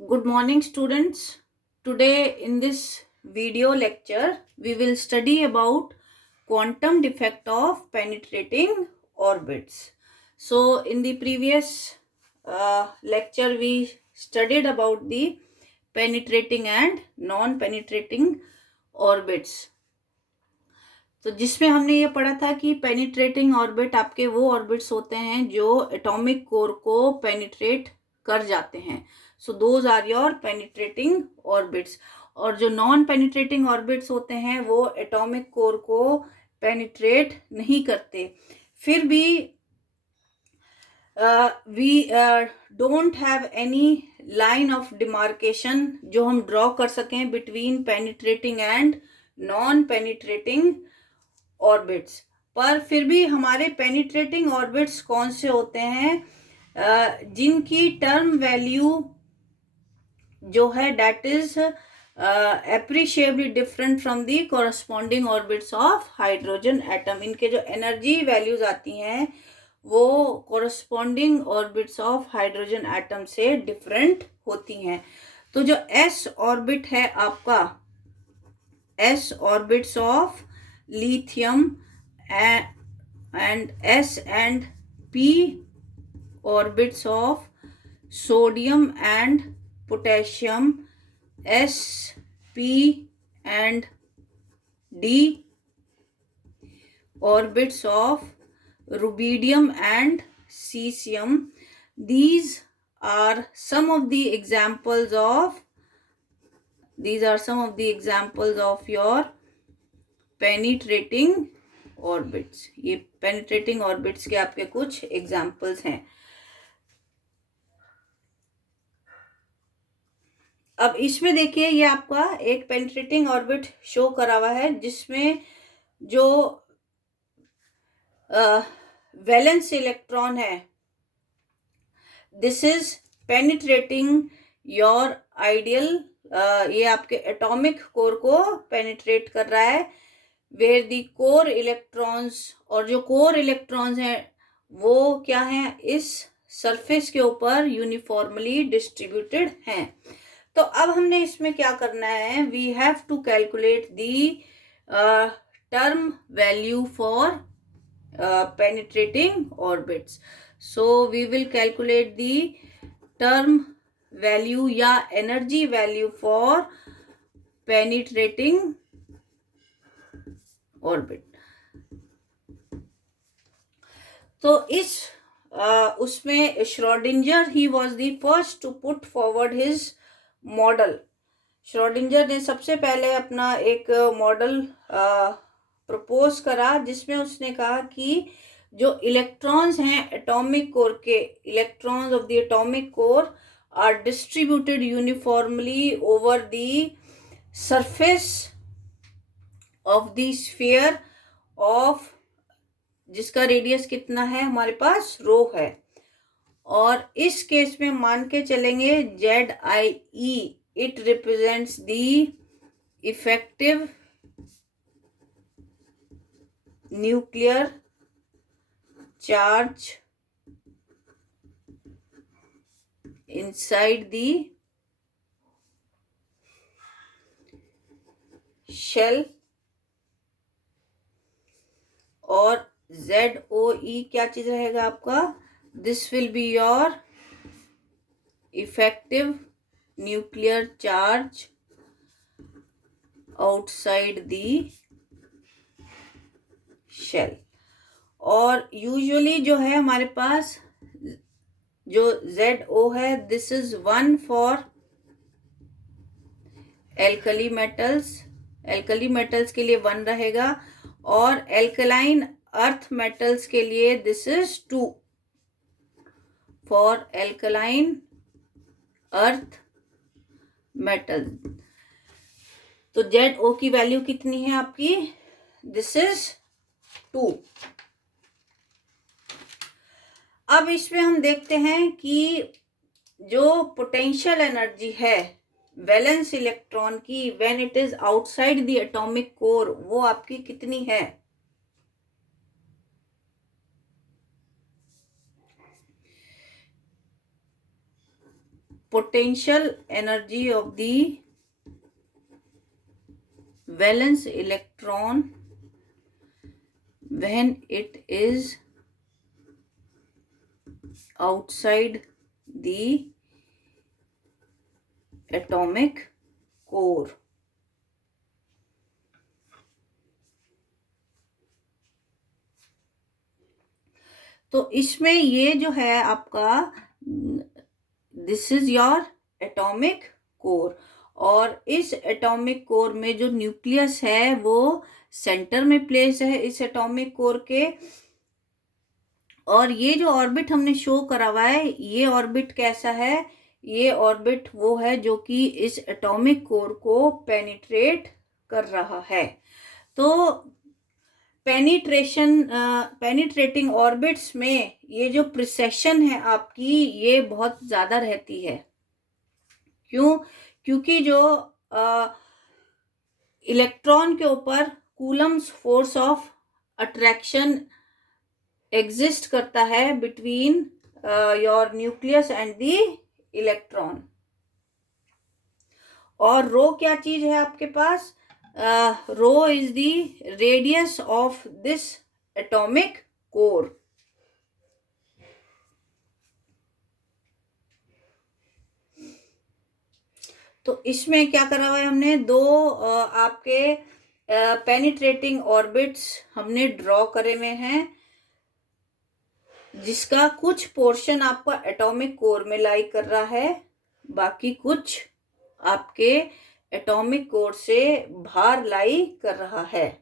Good morning, students. Today, in this video lecture, we will study about quantum defect of penetrating orbits. So, in the previous lecture, we studied about the penetrating and non-penetrating orbits. तो जिसमें हमने ये पढ़ा था कि penetrating orbit आपके वो orbits होते हैं जो एटॉमिक कोर को पेनिट्रेट कर जाते हैं. So those are your penetrating orbits. और जो नॉन पेनिट्रेटिंग ऑर्बिट्स होते हैं वो एटॉमिक कोर को पेनिट्रेट नहीं करते. फिर भी we don't have any line of demarcation जो हम ड्रॉ कर सकें between penetrating and non penetrating orbits. पर फिर भी हमारे पेनिट्रेटिंग ऑर्बिट्स कौन से होते हैं जिनकी टर्म वैल्यू जो है that is appreciably different from the corresponding orbits of hydrogen atom. इनके जो एनर्जी वैल्यूज आती हैं वो corresponding orbits of hydrogen atom से डिफरेंट होती हैं. तो जो एस ऑर्बिट है आपका, S orbits of lithium and S and P orbits of sodium and potassium, S, P and D orbits of rubidium and cesium. These are some of the examples of your penetrating orbits. ये penetrating orbits के आपके कुछ examples हैं. अब इसमें देखिए ये आपका एक पेनिट्रेटिंग ऑर्बिट शो करा हुआ है जिसमें जो वैलेंस इलेक्ट्रॉन है this is penetrating your ideal. ये आपके एटॉमिक कोर को पेनिट्रेट कर रहा है वेयर दी कोर इलेक्ट्रॉन्स. और जो कोर इलेक्ट्रॉन्स हैं वो क्या हैं, इस सरफेस के ऊपर यूनिफॉर्मली डिस्ट्रीब्यूटेड हैं. तो अब हमने इसमें क्या करना है, we have to calculate the term value for penetrating orbits. So we will calculate the term value या energy value for penetrating orbit. तो इस उसमें Schrodinger he was the first to put forward his model. Schrodinger ने सबसे पहले अपना एक model propose करा जिसमें उसने कहा कि जो इलेक्ट्रॉन्स हैं एटॉमिक कोर के, electrons of the atomic core are distributed uniformly over the surface of the sphere of जिसका रेडियस कितना है हमारे पास, रो है. और इस केस में मान के चलेंगे ZIE, it represents the effective nuclear charge inside the shell. और ZOE क्या चीज रहेगा आपका, this will be your effective nuclear charge outside the shell. और यूजुअली जो है हमारे पास जो ZO है this is 1 for alkali metals. Alkali metals के लिए 1 रहेगा और एल्कलाइन अर्थ मेटल्स के लिए this is 2 for alkaline earth metal. तो ZO की वैल्यू कितनी है आपकी, दिस इज 2. अब इसमें हम देखते हैं कि जो पोटेंशियल एनर्जी है वैलेंस इलेक्ट्रॉन की when it is outside the atomic core वो आपकी कितनी है. potential energy of the valence electron when it is outside the atomic core. तो इसमें ये जो है आपका, this is your atomic core, और इस एटॉमिक कोर में जो न्यूक्लियस है वो सेंटर में प्लेस है इस एटॉमिक कोर के। और ये जो ऑर्बिट हमने शो करा हुआ है, ये ऑर्बिट कैसा है? ये ऑर्बिट वो है जो कि इस एटॉमिक कोर को पेनिट्रेट कर रहा है। तो पेनिट्रेटिंग ऑर्बिट्स में ये जो प्रिसेशन है आपकी, ये बहुत ज्यादा रहती है। क्यों? क्योंकि जो इलेक्ट्रॉन के ऊपर Coulomb's force of attraction exist करता है between your nucleus and the electron. और रो क्या चीज है आपके पास? Rho is the radius of this atomic core. तो इसमें क्या करा हुआ है हमने? दो आपके पेनिट्रेटिंग ऑर्बिट्स हमने ड्रॉ करे हुए हैं, जिसका कुछ पोर्शन आपका एटॉमिक कोर में लाई कर रहा है, बाकी कुछ आपके एटॉमिक कोर से बाहर लाई कर रहा है।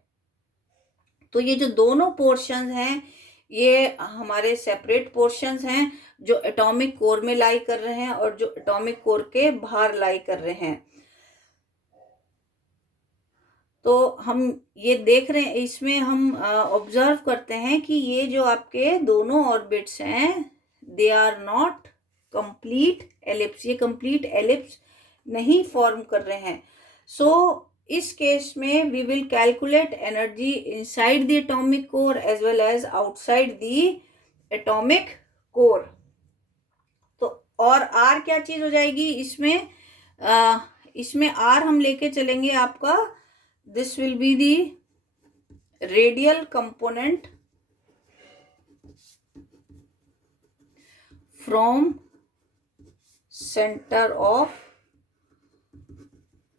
तो ये जो दोनों पोर्शंस हैं, ये हमारे सेपरेट पोर्शंस हैं जो एटॉमिक कोर में लाई कर रहे हैं और जो एटॉमिक कोर के बाहर लाई कर रहे हैं। तो हम ये देख रहे हैं, इसमें हम ऑब्जर्व करते हैं कि ये जो आपके दोनों ऑर्बिट्स हैं, they are not complete ellipse. ये कंप्लीट एलिप्स नहीं फॉर्म कर रहे हैं। सो इस केस में we will calculate energy inside the atomic core as well as outside the atomic core. तो और आर क्या चीज हो जाएगी इसमें? इसमें आर हम लेके चलेंगे आपका, this will be the radial component from centre of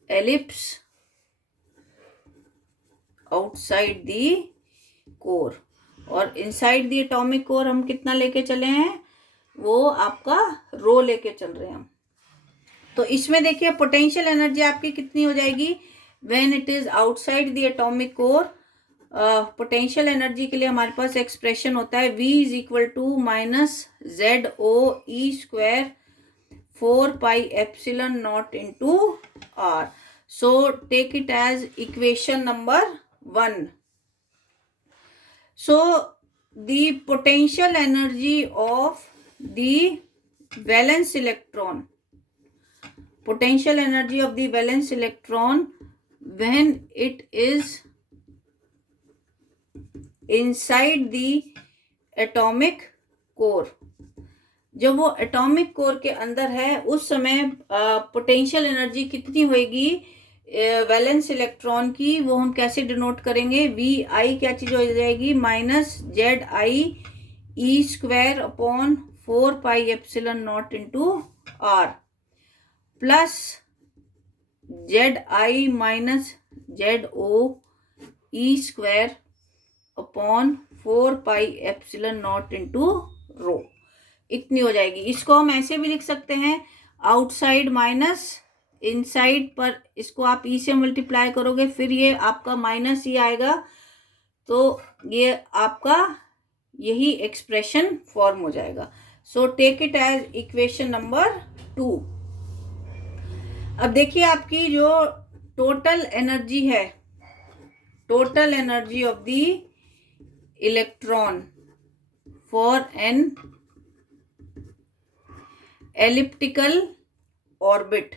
ellipse outside the core. और इनसाइड द एटॉमिक कोर हम कितना लेके चले हैं? वो आपका रो लेके चल रहे हैं हम। तो इसमें देखिए पोटेंशियल एनर्जी आपकी कितनी हो जाएगी when it is outside the atomic core. Potential energy के लिए हमारे पास एक्सप्रेशन होता है V is equal to minus ZOE² 4πε0 into R। So take it as equation number 1. So the potential energy of the valence electron, potential energy of the valence electron when it is inside the atomic core, जब वो atomic core के अंदर है उस समय potential energy कितनी होगी valence electron की, वो हम कैसे डिनोट करेंगे? वी आई क्या चीज हो जाएगी? Minus ZIE² upon 4πε0 into R plus ZI minus ZOE² upon 4πε0 into rho. इतनी हो जाएगी। इसको हम ऐसे भी लिख सकते हैं, आउटसाइड माइनस इनसाइड, पर इसको आप ई से मल्टीप्लाई करोगे फिर ये आपका माइनस ही आएगा, तो ये आपका यही एक्सप्रेशन फॉर्म हो जाएगा। So take it as equation number 2. अब देखिए आपकी जो टोटल एनर्जी है, total energy of the electron for an elliptical orbit,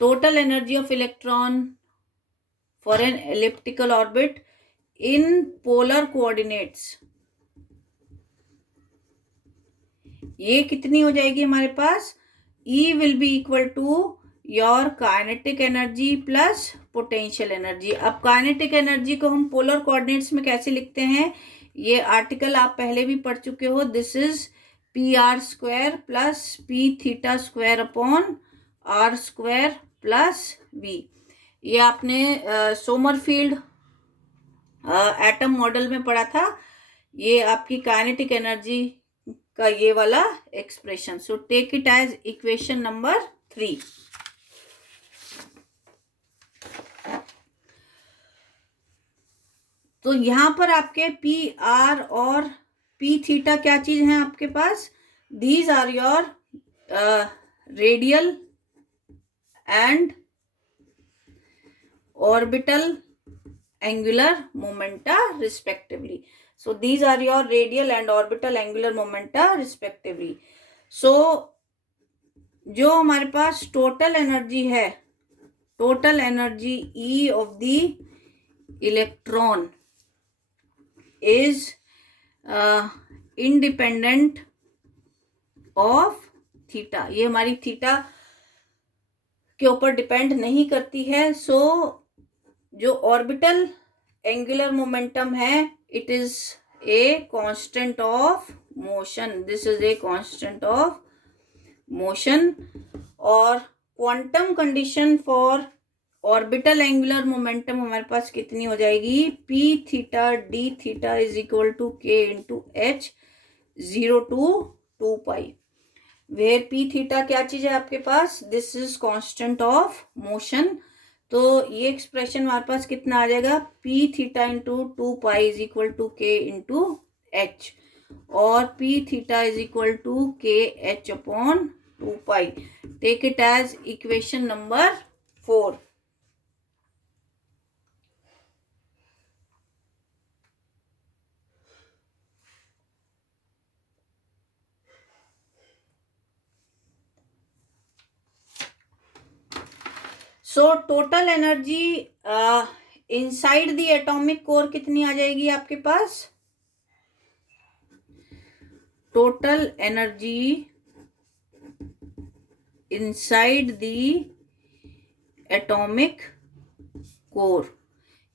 total energy of electron for an elliptical orbit in polar coordinates ये कितनी हो जाएगी हमारे पास, E will be equal to your kinetic energy plus potential energy. अब kinetic energy को हम polar coordinates में कैसे लिखते हैं, ये आर्टिकल आप पहले भी पढ़ चुके हो। This is P R square plus P theta square upon R square plus V. ये आपने सोमरफील्ड एटम मॉडल में पढ़ा था। ये आपकी काइनेटिक एनर्जी का ये वाला expression. So take it as equation number 3। तो यहां पर आपके पी आर और पी थीटा क्या चीज है आपके पास, these are your radial and orbital angular momenta respectively. So these are your radial and orbital angular momenta respectively. So जो हमारे पास टोटल एनर्जी है, total energy E of the electron is independent of theta. ये हमारी theta के ऊपर depend नहीं करती है। सो जो ऑर्बिटल एंगुलर मोमेंटम है, it is a constant of motion. This is a constant of motion. और quantum condition for orbital angular momentum हमारे पास कितनी हो जाएगी, P theta D theta is equal to K into H 0 to 2 pi, where P theta क्या चीज है आपके पास, this is constant of motion. तो ये एक्सप्रेशन हमारे पास कितना आ जाएगा, P theta into 2 pi is equal to K into H, और P theta is equal to K H upon 2 pi. Take it as equation number 4। सो total energy inside the atomic core कितनी आ जाएगी आपके पास, total energy inside the atomic core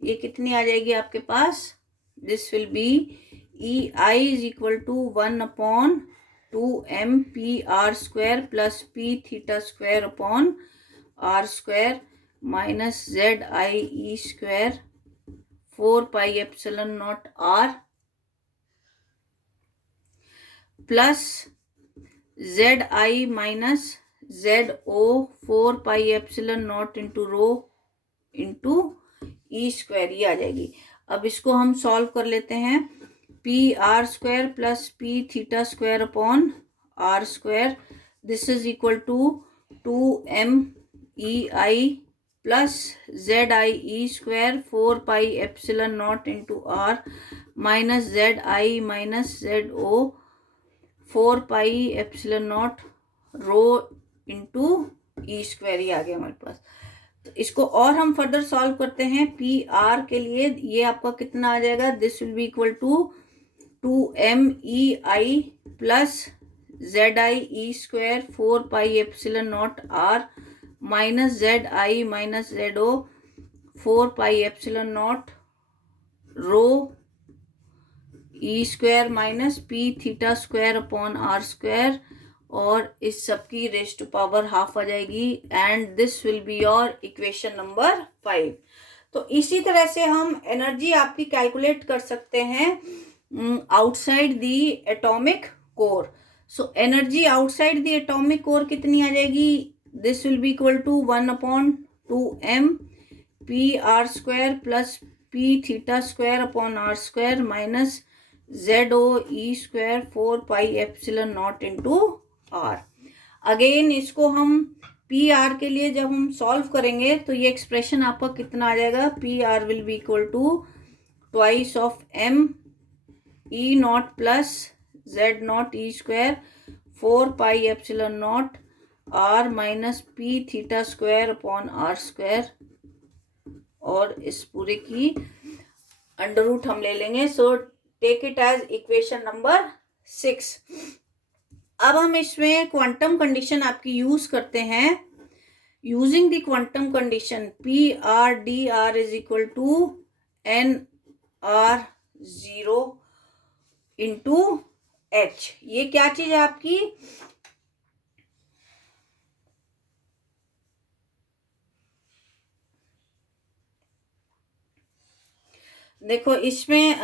ये कितनी आ जाएगी आपके पास, this will be E I is equal to 1 upon 2m P R square plus P theta square upon R square minus Z I E square 4 pi epsilon naught R plus Z I minus Z O 4 pi epsilon naught into rho into E square, ये आ जाएगी। अब इसको हम solve कर लेते हैं। P R square plus P theta square upon R square, this is equal to 2m E I plus Z I E square 4 pi epsilon naught into R minus Z I minus Z O 4 pi epsilon naught rho into E square, ये आ गया हमारे पास। तो इसको और हम further solve करते हैं। पी आर के लिए ये आपका कितना आ जाएगा, this will be equal to 2m E I plus Z I E square 4 pi epsilon naught R minus Z I minus Z O 4 pi epsilon naught rho E square minus P theta square upon R square, और इस सब की raise to power half आ जाएगी, and this will be your equation number 5। तो इसी तरह से हम एनर्जी आपकी कैलकुलेट कर सकते हैं outside the atomic core. So energy outside the atomic core कितनी आ जाएगी, this will be equal to 1 upon 2m P R square plus P theta square upon R square minus Z O E square 4 pi epsilon naught into R. Again इसको हम P R के लिए जब हम solve करेंगे तो ये expression आपका कितना आ जाएगा, P R will be equal to twice of m E naught plus Z naught E square 4 pi epsilon naught R minus P theta square upon R square, और इस पूरे की अंडर रूट हम ले लेंगे। So take it as equation number 6। अब हम इसमें क्वांटम कंडीशन आपकी यूज करते हैं. Using the quantum condition PRDR is equal to NR0 into H. ये क्या चीज है आपकी? देखो इसमें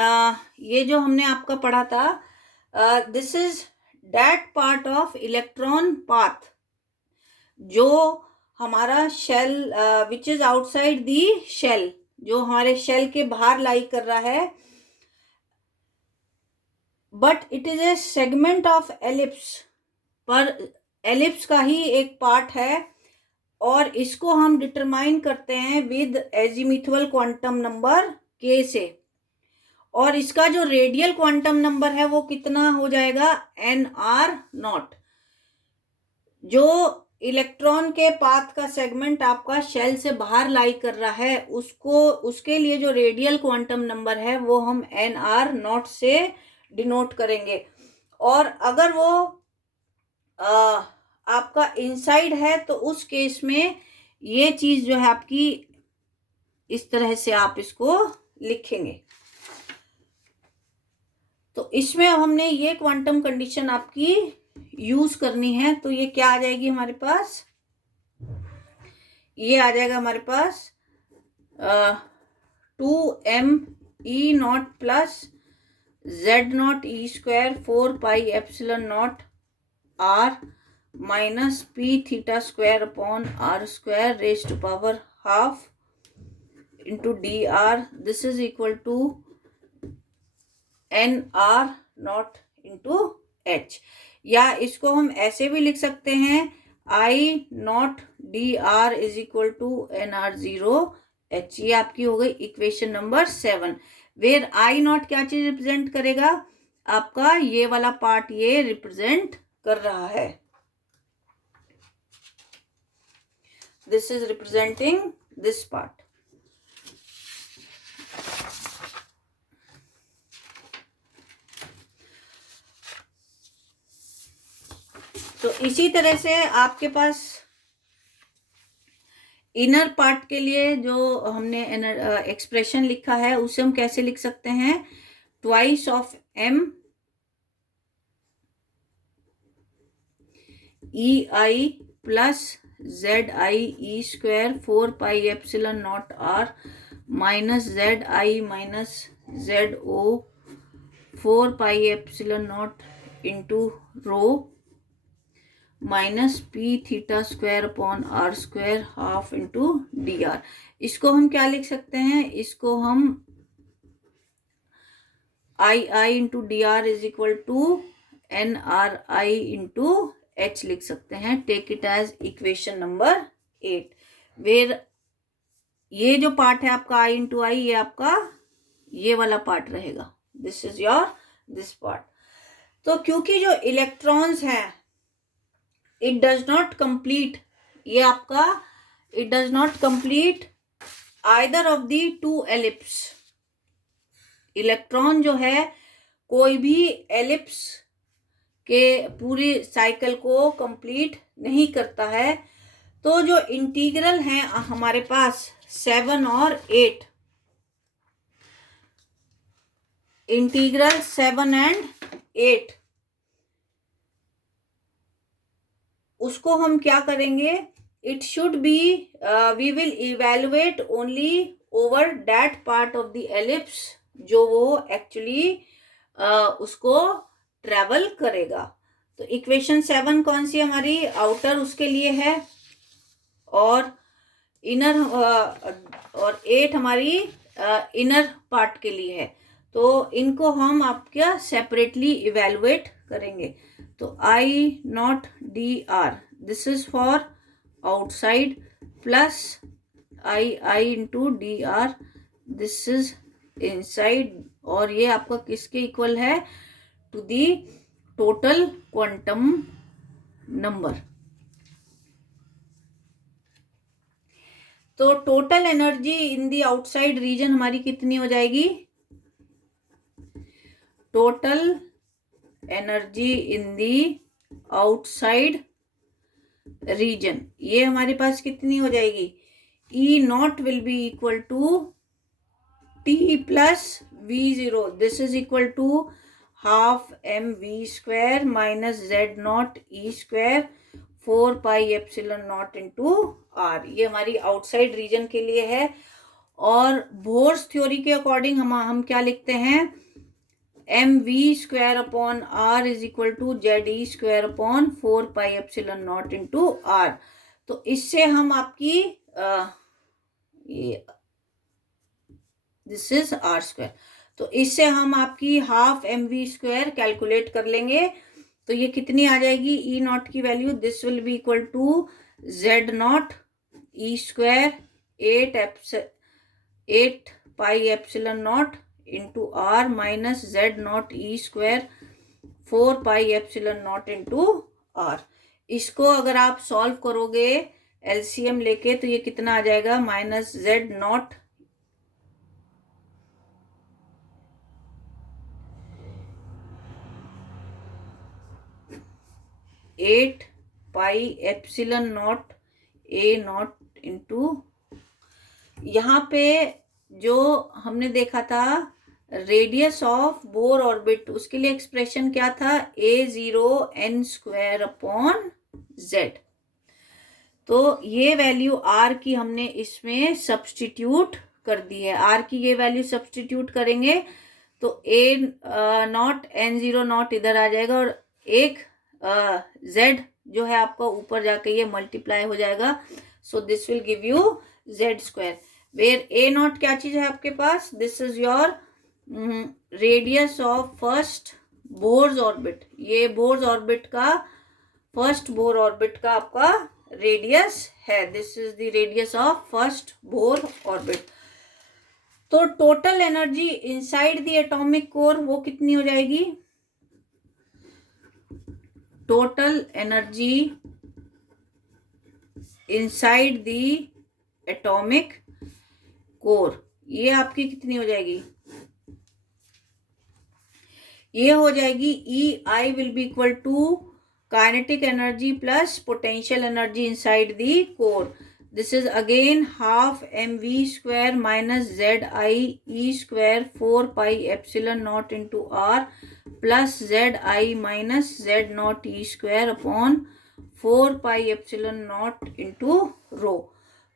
ये जो हमने आपका पढ़ा था, this is that part of electron path जो हमारा shell which is outside the shell, जो हमारे शेल के बाहर लाई कर रहा है, but it is a segment of ellipse. पर एलिप्स का ही एक पार्ट है और इसको हम डिटरमाइन करते हैं with azimuthal quantum number k से. और इसका जो रेडियल क्वांटम नंबर है वो कितना हो जाएगा? NR0. जो इलेक्ट्रॉन के पाथ का सेगमेंट आपका शेल से बाहर लाई कर रहा है, उसके लिए जो रेडियल क्वांटम नंबर है वो हम NR0 से डिनोट करेंगे. और अगर वो आपका इनसाइड है तो उस केस में ये चीज जो है आपकी इस तरह से आप इसको लिखेंगे. तो इसमें हमने ये क्वांटम कंडीशन आपकी यूज करनी है. तो ये क्या आ जाएगी हमारे पास? ये आ जाएगा हमारे पास 2m(E0 plus Z0 E² 4πε0 R minus p(θ²) upon R² raised to power half into dr. This is equal to NR0 into H. या इसको हम ऐसे भी लिख सकते हैं I0 dr is equal to NR0 H. ये आपकी हो गई इक्वेशन नंबर 7. वेयर I0 क्या चीज रिप्रेजेंट करेगा? आपका ये वाला पार्ट ये रिप्रेजेंट कर रहा है. This is representing this part. तो इसी तरह से आपके पास इनर पार्ट के लिए जो हमने एक्सप्रेशन लिखा है उसे हम कैसे लिख सकते हैं? Twice of m EI plus ZI E² 4πε0 R minus ZI minus ZO 4πε0 into rho minus p(θ²) upon R² half into dr. इसको हम क्या लिख सकते हैं? इसको हम II into dr is equal to NRI into H लिख सकते हैं. Take it as equation number 8. Where ये जो पार्ट है आपका I इंटू आई, ये आपका ये वाला पार्ट रहेगा. This is your this part. तो क्योंकि जो इलेक्ट्रॉन्स हैं इट डज नॉट कंप्लीट, ये आपका it does not complete either of the two ellipse. Electron जो है कोई भी एलिप्स के पूरी साइकिल को कंप्लीट नहीं करता है. तो जो इंटीग्रल हैं हमारे पास 7 और 8, इंटीग्रल 7 एंड 8, उसको हम क्या करेंगे? It should be we will evaluate only over that part of the ellipse जो वो एक्चुअली उसको ट्रेवल करेगा. तो इक्वेशन 7 कौन सी हमारी? आउटर उसके लिए है और इनर और 8 हमारी इनर पार्ट के लिए है. तो इनको हम आपका सेपरेटली इवेलुएट करेंगे. तो I0 dr this is for outside plus I into dr this is inside. और ये आपका किसके इक्वल है? To the total quantum number. तो total energy in the outside region हमारी कितनी हो जाएगी? Total energy in the outside region, ये हमारे पास कितनी हो जाएगी, E naught will be equal to T plus V zero, this is equal to half M V square minus Z naught E square 4 pi epsilon naught into R. ये हमारी outside region के लिए है। और बोर्स थ्योरी के according हम क्या लिखते हैं, M V square upon R is equal to Z E square upon 4 pi epsilon naught into R. तो इससे हम आपकी ये दिस इज आर स्क्वायर, तो इससे हम आपकी half M V square calculate कर लेंगे। तो ये कितनी आ जाएगी, ई नॉट की value, this will be equal to Z naught E square 8 pi epsilon naught into R minus Z naught E square 4 pi epsilon naught into R. इसको अगर आप सॉल्व करोगे एलसीएम लेके तो ये कितना आ जाएगा, minus Z not 8 pi epsilon not a not into, यहाँ पे जो हमने देखा था रेडियस ऑफ बोर ऑर्बिट, उसके लिए एक्सप्रेशन क्या था, a0 n square upon z। तो ये वैल्यू r की हमने इसमें सब्स्टिट्यूट कर दी है। r की ये वैल्यू सब्स्टिट्यूट करेंगे तो a नॉट n0 नॉट इधर आ जाएगा और एक z जो है आपका ऊपर जाके ये मल्टीप्लाई हो जाएगा। So this will give you z square, where a naught क्या चीज है आपके पास, this is your radius of first Bohr's orbit. ये बोर्स ऑर्बिट का, फर्स्ट बोर ऑर्बिट का आपका रेडियस है, this is the radius of first Bohr orbit. तो total energy inside the atomic core वो कितनी हो जाएगी, total energy inside the atomic core, ये आपकी कितनी हो जाएगी, ये हो जाएगी E I will be equal to kinetic energy plus potential energy inside the core. This is again half M V square minus Z I E square 4 pi epsilon naught into R plus Z I minus Z naught E square upon 4 pi epsilon naught into rho.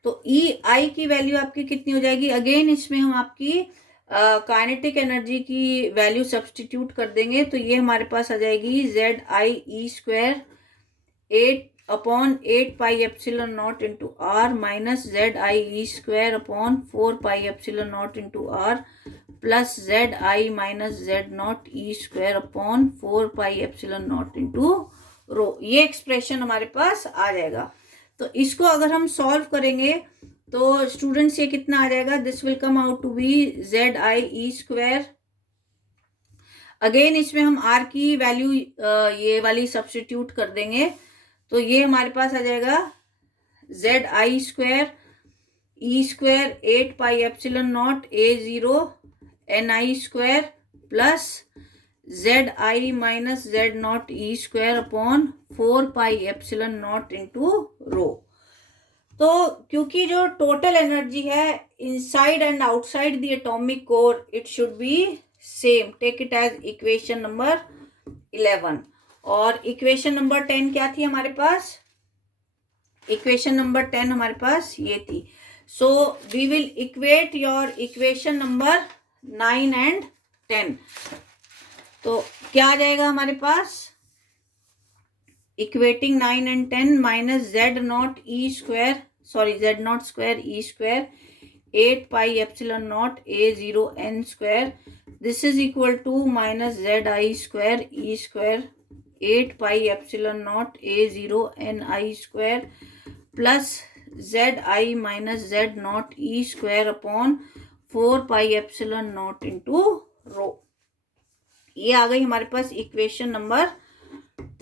तो E आई की value आपकी कितनी हो जाएगी, again इसमें हम आपकी kinetic energy की वैल्यू सब्स्टिट्यूट कर देंगे तो ये हमारे पास आ जाएगी Z I E square 8 pi epsilon naught into R minus Z I E square upon 4 pi epsilon naught into R plus Z I minus Z naught E square upon 4 pi epsilon naught into rho. ये expression हमारे पास आ जाएगा। तो इसको अगर हम solve करेंगे तो स्टूडेंट्स ये कितना आ जाएगा, this will come out to be Z I E square, again इसमें हम r की वैल्यू ये वाली सब्स्टिट्यूट कर देंगे तो ये हमारे पास आ जाएगा Z I square E square 8 pi epsilon naught a0 n i square plus Z I minus Z naught E square upon 4 pi epsilon naught into rho. तो क्योंकि जो टोटल एनर्जी है inside and outside the atomic core it should be same, take it as equation number 11। और equation number 10 क्या थी हमारे पास, equation number 10 हमारे पास ये थी। So we will equate your equation number 9 and 10। तो क्या आ जाएगा हमारे पास, equating 9 and 10 minus Z naught E square, sorry Z naught square E square 8 pi epsilon naught a0 n square, this is equal to minus Z I square E square 8 pi epsilon naught a0 n i square plus Z I minus Z naught E square upon 4 pi epsilon naught into rho. ये आ गई हमारे पास equation number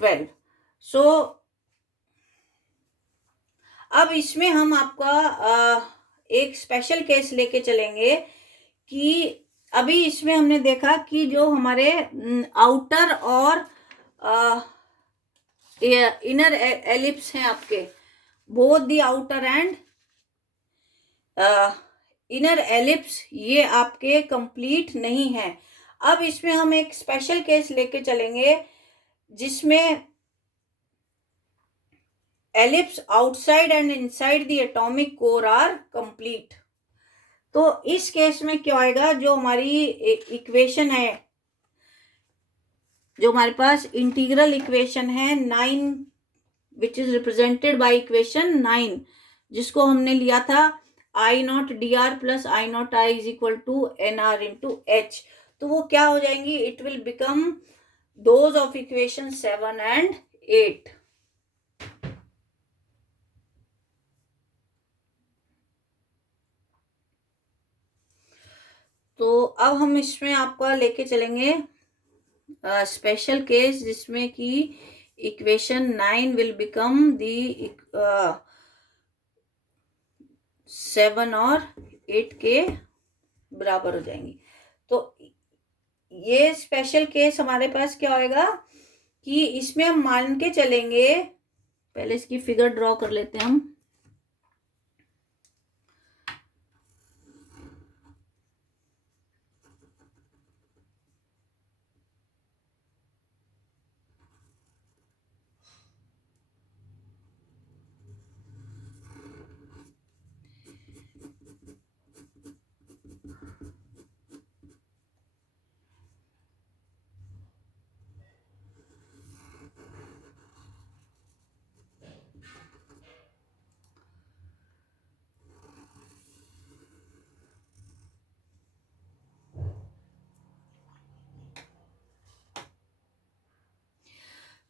12। सो अब इसमें हम आपका एक special case लेके चलेंगे कि अभी इसमें हमने देखा कि जो हमारे आउटर और इनर एलिप्स हैं आपके, both the outer and inner ellipse ये आपके कंप्लीट नहीं है। अब इसमें हम एक स्पेशल केस लेके चलेंगे जिसमें ellipse outside and inside the atomic core are complete. तो इस केस में क्या आएगा, जो हमारी इक्वेशन है, जो हमारे पास इंटीग्रल इक्वेशन है 9 which is represented by equation 9, जिसको हमने लिया था I naught D R plus I naught I is equal to N R into H. तो वो क्या हो जाएंगी, it will become those of equation 7 and 8। तो अब हम इसमें आपका लेके चलेंगे स्पेशल केस जिसमें कि इक्वेशन 9 विल बिकम दी 7 और 8 के बराबर हो जाएंगी। तो ये स्पेशल केस हमारे पास क्या होएगा कि इसमें हम मान के चलेंगे, पहले इसकी फिगर ड्रॉ कर लेते हैं हम।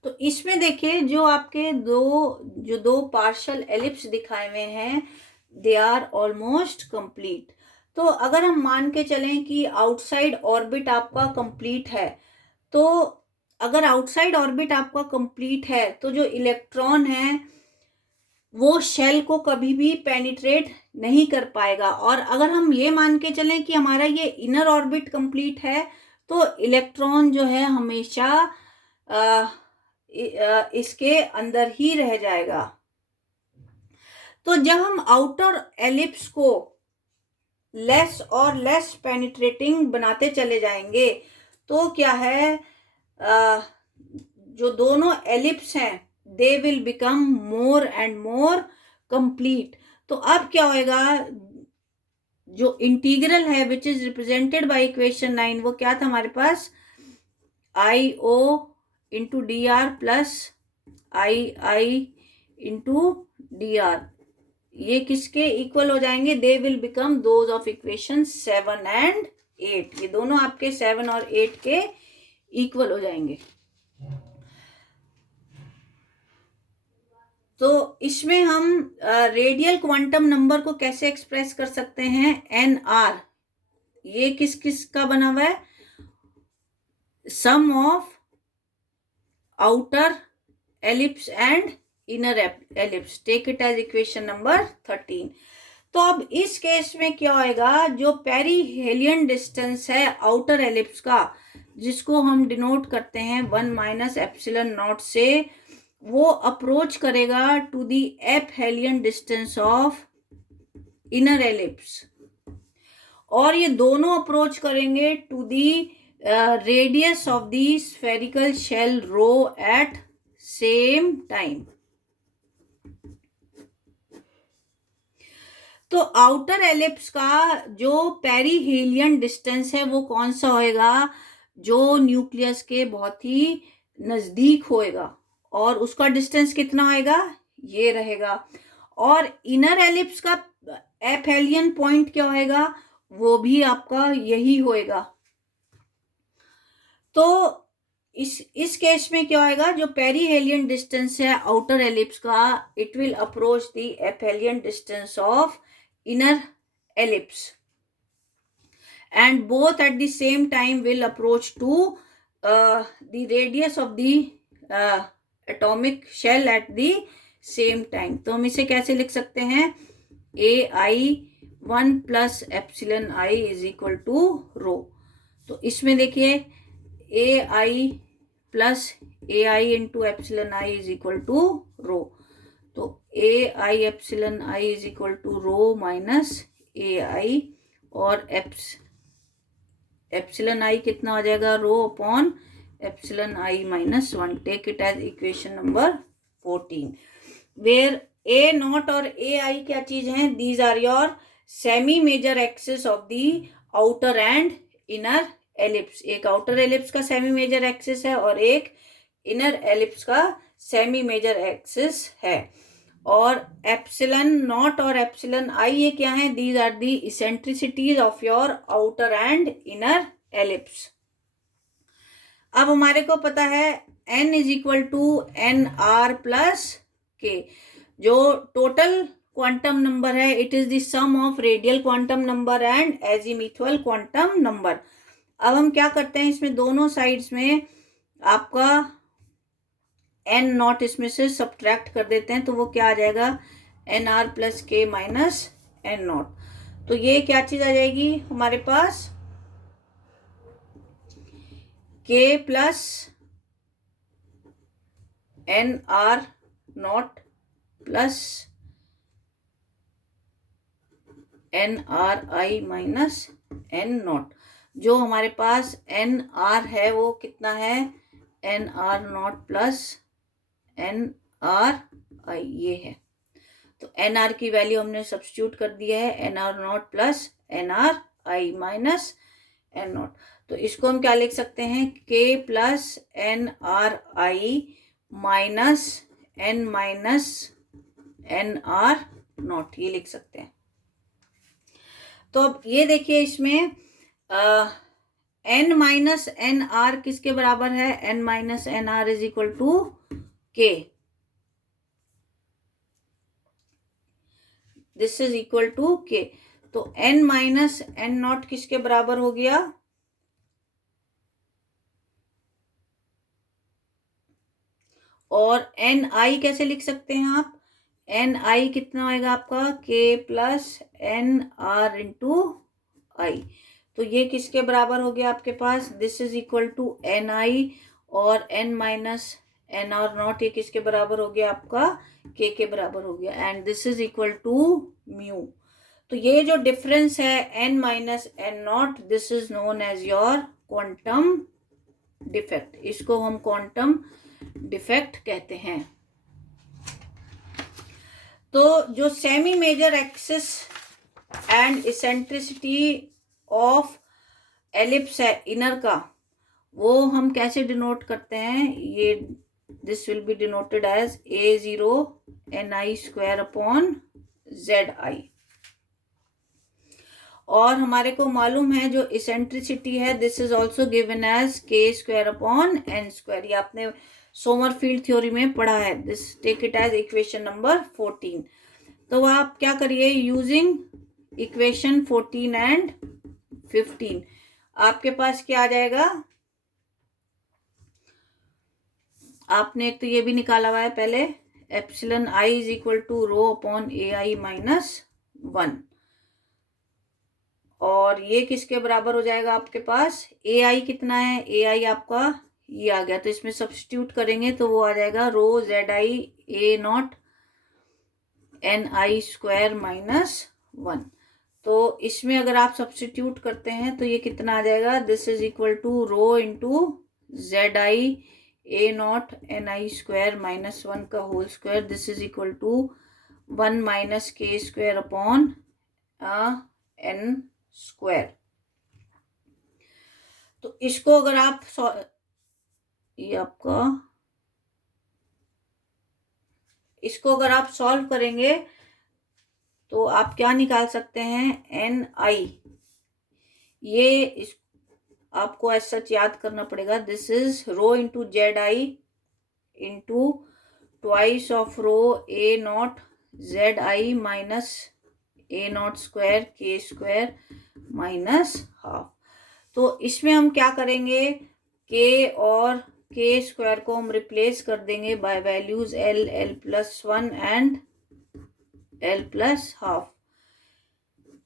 तो इसमें देखिए जो आपके दो पार्शियल एलिप्स दिखाए हुए हैं, दे आर ऑलमोस्ट कंप्लीट। तो अगर हम मान के चलें कि आउटसाइड ऑर्बिट आपका कंप्लीट है, तो अगर आउटसाइड ऑर्बिट आपका कंप्लीट है तो जो इलेक्ट्रॉन है वो शेल को कभी भी पेनिट्रेट नहीं कर पाएगा। और अगर हम ये मान के चलें कि हमारा ये इनर ऑर्बिट कंप्लीट है, तो इलेक्ट्रॉन जो है हमेशा इसके अंदर ही रह जाएगा। तो जब हम आउटर एलिप्स को लेस और लेस पेनिट्रेटिंग बनाते चले जाएंगे, तो क्या है, जो दोनों एलिप्स हैं they will become more and more complete. तो अब क्या होएगा, जो इंटीग्रल है which is represented by equation 9, वो क्या था हमारे पास, I O into D R plus I into D R, ये किसके इक्वल हो जाएंगे, they will become those of equation 7 and 8। ये दोनों आपके 7 और 8 के इक्वल हो जाएंगे। तो इसमें हम रेडियल क्वांटम नंबर को कैसे एक्सप्रेस कर सकते हैं, एन आर, ये किस किस का बना हुआ है, sum of outer ellipse and inner ellipse, take it as equation number 13। तो अब इस केस में क्या होएगा, जो पेरीहेलियन डिस्टेंस है आउटर एलिप्स का, जिसको हम डिनोट करते हैं 1 माइनस एप्सिलॉन नॉट से, वो अप्रोच करेगा to the aphelion distance of inner ellipse, और ये दोनों अप्रोच करेंगे to the radius of the spherical shell rho at same time. तो आउटर एलिप्स का जो पेरीहेलियन डिस्टेंस है वो कौन सा होएगा, जो न्यूक्लियस के बहुत ही नजदीक होएगा, और उसका डिस्टेंस कितना होएगा, ये रहेगा। और इनर एलिप्स का एपहेलियन पॉइंट क्या होएगा, वो भी आपका यही होएगा। तो इस केस में क्या होएगा, जो पेरीहेलियन डिस्टेंस है आउटर एलिप्स का, it will approach the aphelion distance of inner ellipse, and both at the same time will approach to the radius of the atomic shell at the same time। तो हम इसे कैसे लिख सकते हैं, ai1 plus epsilon I is equal to rho. तो इसमें देखिए ai1 plus A I into epsilon I is equal to rho. तो A I epsilon I is equal to rho minus A I, और एप्सिलन आई कितना हो जाएगा, rho upon epsilon I minus 1। Take it as equation number 14, where A naught और A I क्या चीज है, these are your semi major axis of the outer and inner ellipse. एक outer ellipse का semi major axis है और एक inner ellipse का सेमी मेजर एक्सिस है। और एप्सिलन नॉट और एप्सिलन आई ये क्या है, these are the eccentricities of your outer and inner ellipse. अब हमारे को पता है n is equal to N R plus k, जो टोटल क्वांटम नंबर है, it is the sum of radial quantum number and azimuthal quantum number. अब हम क्या करते हैं, इसमें दोनों साइड्स में आपका एन नॉट इसमें से सब्ट्रैक्ट कर देते हैं, तो वो क्या आ जाएगा, N are plus K minus N naught. तो ये क्या चीज आ जाएगी हमारे पास, K plus N R naught plus N R I minus N naught. जो हमारे पास एन आर है वो कितना है, N are naught plus N R I, ये है। तो एन आर की वैल्यू हमने सब्स्टिट्यूट कर दिया है, N are naught plus N R I minus N naught. तो इसको हम क्या लिख सकते हैं, K plus N R I minus N R naught, ये लिख सकते हैं। तो अब ये देखिए इसमें एन माइनस एन आर किसके बराबर है, N minus N R is equal to K, this is equal to K. तो एन माइनस एन नॉट किसके बराबर हो गया, और एन आई कैसे लिख सकते हैं आप, एन आई कितना आएगा आपका, k plus N R into i. तो ये किसके बराबर हो गया आपके पास, this is equal to n i, और n minus N R naught ये किसके बराबर हो गया आपका, के बराबर हो गया, and this is equal to mu. तो ये जो डिफरेंस है N minus N naught, this is known as your quantum defect, इसको हम क्वांटम डिफेक्ट कहते हैं। तो जो semi major axis and eccentricity of ellipse है इनर का, वो हम कैसे डिनोट करते हैं, ये this will be denoted as A0 ni square upon Zi। और हमारे को मालूम है जो इसेंट्रिसिटी है, this is also given as k square upon n square, ये आपने सोमरफील्ड थ्योरी में पढ़ा है। This take it as equation number 14। तो आप क्या करिए, यूजिंग इक्वेशन 14 एंड 15 आपके पास क्या आ जाएगा, आपने एक तो ये भी निकाला हुआ है पहले, epsilon I is equal to rho upon a i minus 1, और ये किसके बराबर हो जाएगा आपके पास, ए आई कितना है, ए आई आपका ये आ गया, तो इसमें सब्स्टिट्यूट करेंगे तो वो आ जाएगा rho z i a naught n i square minus 1। तो इसमें अगर आप सब्स्टिट्यूट करते हैं तो ये कितना आ जाएगा, this is equal to rho into z i a naught n i square minus 1 का whole square, this is equal to 1 minus k square upon n square. तो इसको अगर आप ये आपका इसको अगर आप सॉल्व करेंगे तो आप क्या निकाल सकते हैं, एन आई, ये आपको ऐसा सच याद करना पड़ेगा, this is rho into z i into twice of rho a naught z I minus a naught square k square minus half. तो इसमें हम क्या करेंगे, के और के स्क्वायर को हम रिप्लेस कर देंगे by values L, L plus 1 and L plus half.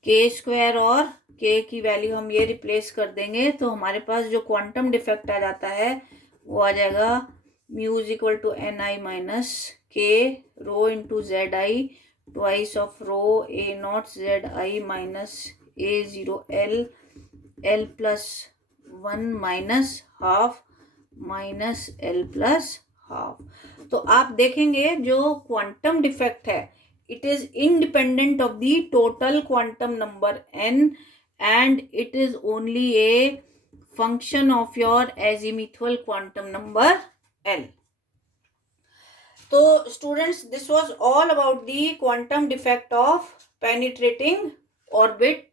के स्क्वायर और के की वैल्यू हम ये रिप्लेस कर देंगे, तो हमारे पास जो क्वांटम डिफेक्ट आ जाता है वो आ जाएगा mu is equal to n i minus k rho into z i twice of rho a naught z I minus a zero l plus 1 minus half minus l plus half. तो आप देखेंगे जो quantum defect है it is independent of the total quantum number n and it is only a function of your azimuthal quantum number l. So students, this was all about the quantum defect of penetrating orbit